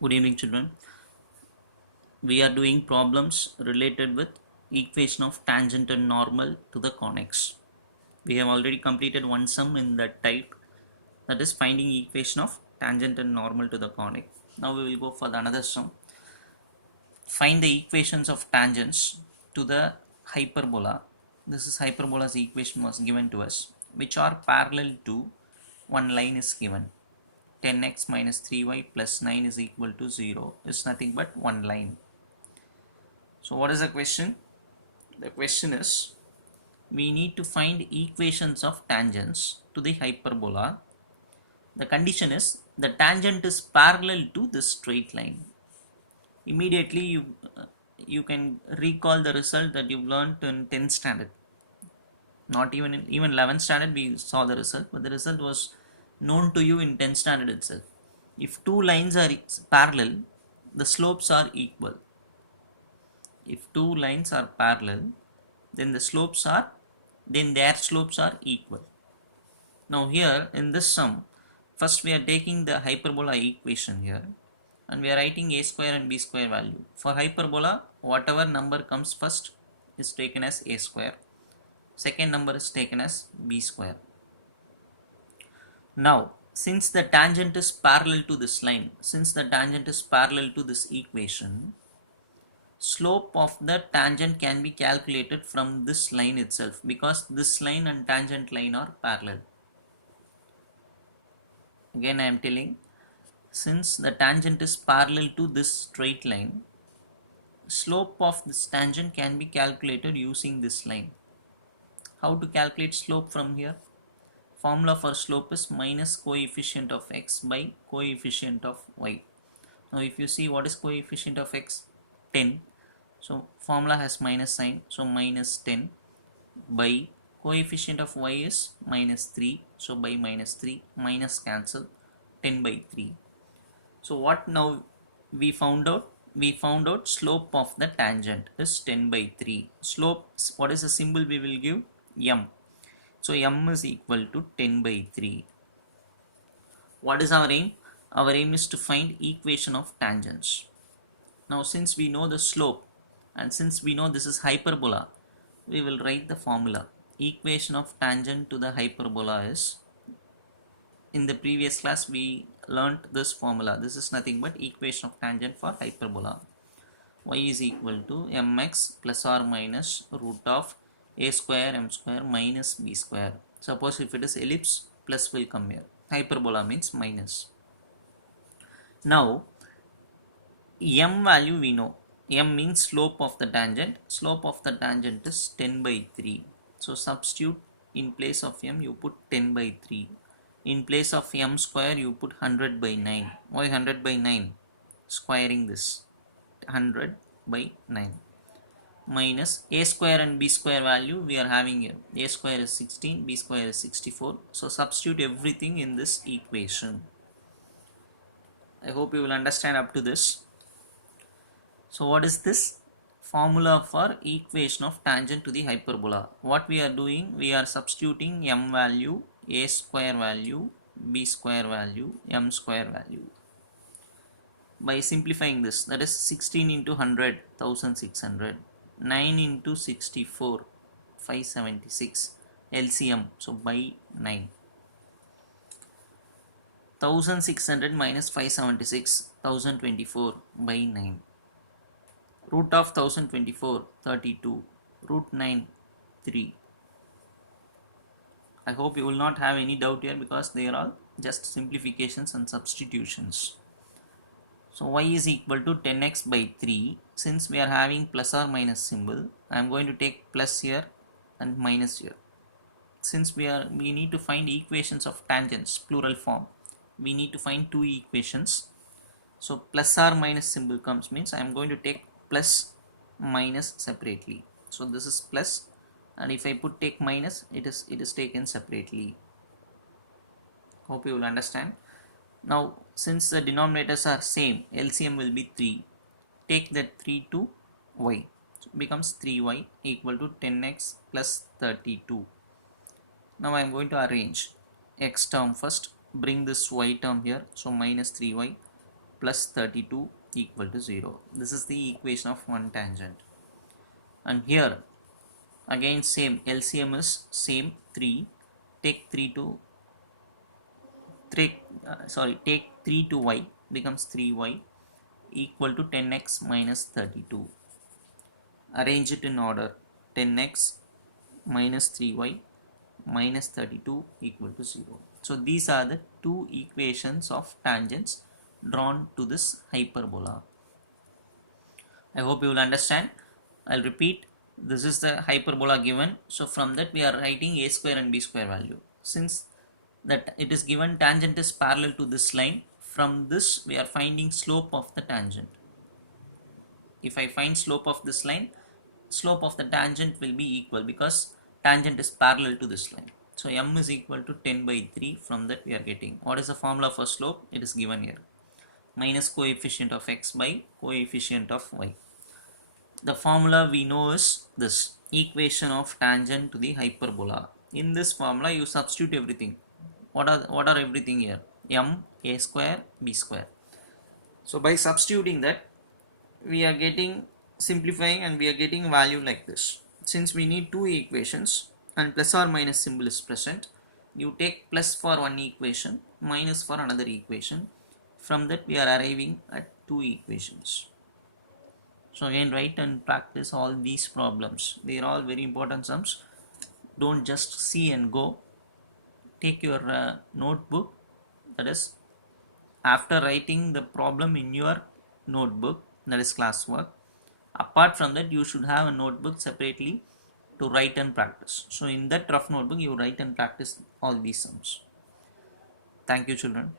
Good evening, children. We are doing problems related with equation of tangent and normal to the conics. We have already completed one sum in that type, that is finding equation of tangent and normal to the conic. Now we will go for the another sum. Find the equations of tangents to the hyperbola. This is hyperbola's equation was given to us, which are parallel to one line is given. 10x minus 3y plus 9 is equal to 0 is nothing but one line. So what is the question? The question is, we need to find equations of tangents to the hyperbola. The condition is the tangent is parallel to this straight line. Immediately you can recall the result that you learned in 10th standard. Not even in 11th standard we saw the result, but the result was known to you in 10th standard itself. If two lines are parallel, the slopes are equal. If two lines are parallel, then their slopes are equal. Now here in this sum, first we are taking the hyperbola equation here and we are writing a square and b square value. For hyperbola, whatever number comes first is taken as a square, second number is taken as b square. Now since the tangent is parallel to this line, since the tangent is parallel to this equation, slope of the tangent can be calculated from this line itself, because this line and tangent line are parallel. Again I am telling, since the tangent is parallel to this straight line, slope of this tangent can be calculated using this line. How to calculate slope from here? Formula for slope is minus coefficient of x by coefficient of y. Now if you see, what is coefficient of x? 10. So formula has minus sign, so minus 10 by coefficient of y is minus 3, so by minus 3, minus cancel, 10 by 3. So what now we found out? We found out slope of the tangent is 10 by 3. Slope, what is the symbol we will give? M. So m is equal to 10 by 3. What is our aim? Our aim is to find equation of tangents. Now since we know the slope and since we know this is hyperbola, we will write the formula. Equation of tangent to the hyperbola is, in the previous class we learnt this formula. This is nothing but equation of tangent for hyperbola. Y is equal to mx plus or minus root of a square m square minus b square. Suppose if it is ellipse, plus will come here. Hyperbola means minus. Now m value we know. M means slope of the tangent. Slope of the tangent is 10 by 3. So substitute, in place of m you put 10 by 3. In place of m square you put 100 by 9. Why 100 by 9? Squaring this. 100 by 9 minus a square and b square value we are having here. A square is 16, b square is 64. So substitute everything in this equation. I hope you will understand up to this. So what is this? Formula for equation of tangent to the hyperbola. What we are doing, we are substituting m value, a square value, b square value, m square value. By simplifying this, that is 16 into 100, 1600, 9 into 64, 576, LCM, so by 9. 1600 minus 576, 1024 by 9. Root of 1024, 32, root 9, 3. I hope you will not have any doubt here, because they are all just simplifications and substitutions. So y is equal to 10x by 3. Since we are having plus or minus symbol, I am going to take plus here and minus here. Since we need to find equations of tangents, plural form, we need to find two equations. So plus or minus symbol comes, means I am going to take plus minus separately. So this is plus, and if I take minus, it is taken separately. Hope you will understand. Now since the denominators are same, LCM will be 3. Take that 3 to y. So it becomes 3y equal to 10x plus 32. Now I am going to arrange x term first. Bring this y term here. So minus 3y plus 32 equal to 0. This is the equation of one tangent. And here again same, LCM is same 3. Take 3 to take 3 to y, becomes 3y equal to 10x minus 32. Arrange it in order. 10x minus 3y minus 32 equal to 0. So these are the two equations of tangents drawn to this hyperbola. I hope you will understand. I'll repeat. This is the hyperbola given. So from that we are writing a square and b square value. Since that it is given tangent is parallel to this line, from this we are finding slope of the tangent. If I find slope of this line, slope of the tangent will be equal because tangent is parallel to this line. So m is equal to 10 by 3. From that we are getting, what is the formula for slope? It is given here. Minus coefficient of x by coefficient of y. The formula we know is this, equation of tangent to the hyperbola. In this formula you substitute everything. What are everything here? M, a square, b square. So by substituting that, we are getting, simplifying, and we are getting value like this. Since we need two equations and plus or minus symbol is present, you take plus for one equation, minus for another equation. From that we are arriving at two equations. So again, write and practice all these problems. They are all very important sums. Don't just see and go. Take your notebook, that is, after writing the problem in your notebook, that is classwork, apart from that you should have a notebook separately to write and practice. So in that rough notebook you write and practice all these sums. Thank you, children.